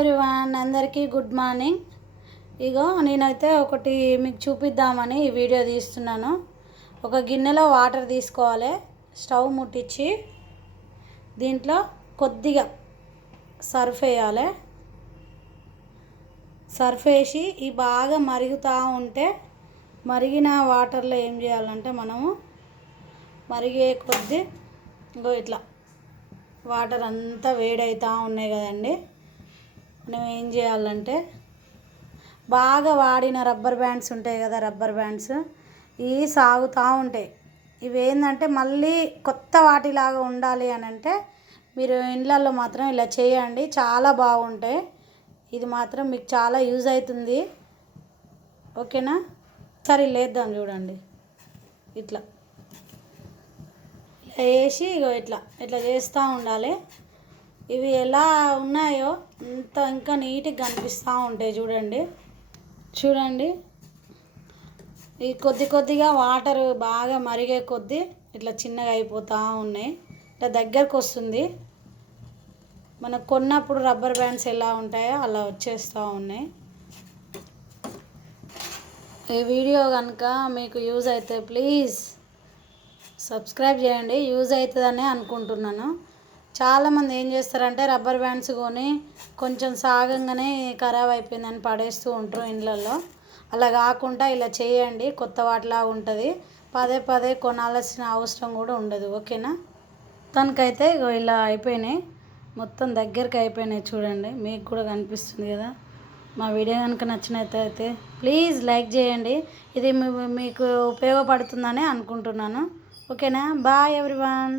Everyone, అందరికీ good morning. ఇగో నేనైతే ఒకటి మీకు చూపిద్దామని ఈ వీడియో తీస్తున్నాను. ఒక గిన్నెలో వాటర్ తీసుకోవాలి, స్టవ్ ముట్టించి దీంట్లో కొద్దిగా సర్ఫ్ వేయాలి. సర్ఫ్ వేసి ఈ బాగా మరుగుతూ ఉంటే, మరిగిన వాటర్లో ఏం చేయాలంటే మనము మరిగే కొద్దీ ఇంకో ఇట్లా వాటర్ అంతా వేడవుతూ ఉన్నాయి కదండి. మనం ఏం చేయాలంటే బాగా వాడిన రబ్బర్ బ్యాండ్స్ ఉంటాయి కదా, రబ్బర్ బ్యాండ్స్ ఇవి సాగుతూ ఉంటాయి. ఇవి ఏంటంటే మళ్ళీ కొత్త వాటిలాగా ఉండాలి అని అంటే మీరు ఇండ్లలో మాత్రం ఇలా చేయండి, చాలా బాగుంటాయి. ఇది మాత్రం మీకు చాలా యూజ్ అవుతుంది. ఓకేనా? సరే లేద్దాం, చూడండి. ఇట్లా వేసి ఇగో ఇట్లా ఇట్లా చేస్తూ ఉండాలి. ఇవి ఎలా ఉన్నాయో అంత ఇంకా నీట్గా కనిపిస్తూ ఉంటాయి. చూడండి ఈ కొద్దిగా వాటర్ బాగా మరిగే కొద్దీ ఇట్లా చిన్నగా అయిపోతూ ఉన్నాయి. ఇట్లా దగ్గరకు వస్తుంది. మనకు కొన్నప్పుడు రబ్బర్ బ్యాండ్స్ ఎలా ఉంటాయో అలా వచ్చేస్తూ ఉన్నాయి. ఈ వీడియో కనుక మీకు యూజ్ అయితే ప్లీజ్ సబ్స్క్రైబ్ చేయండి. యూజ్ అవుతుందని అనుకుంటున్నాను. చాలామంది ఏం చేస్తారంటే రబ్బర్ బ్యాండ్స్ కొని కొంచెం సాగంగానే ఖరాబ్ అయిపోయిందని పడేస్తూ ఉంటారు ఇండ్లలో. అలా కాకుండా ఇలా చేయండి, కొత్త వాటిలా ఉంటుంది. పదే పదే కొనాల్సిన అవసరం కూడా ఉండదు. ఓకేనా? తనకైతే ఇలా అయిపోయినాయి, మొత్తం దగ్గరికి అయిపోయినాయి. చూడండి, మీకు కూడా కనిపిస్తుంది కదా. మా వీడియో కనుక నచ్చినట్లయితే ప్లీజ్ లైక్ చేయండి. ఇది మీకు ఉపయోగపడుతుందని అనుకుంటున్నాను. ఓకేనా? Bye everyone.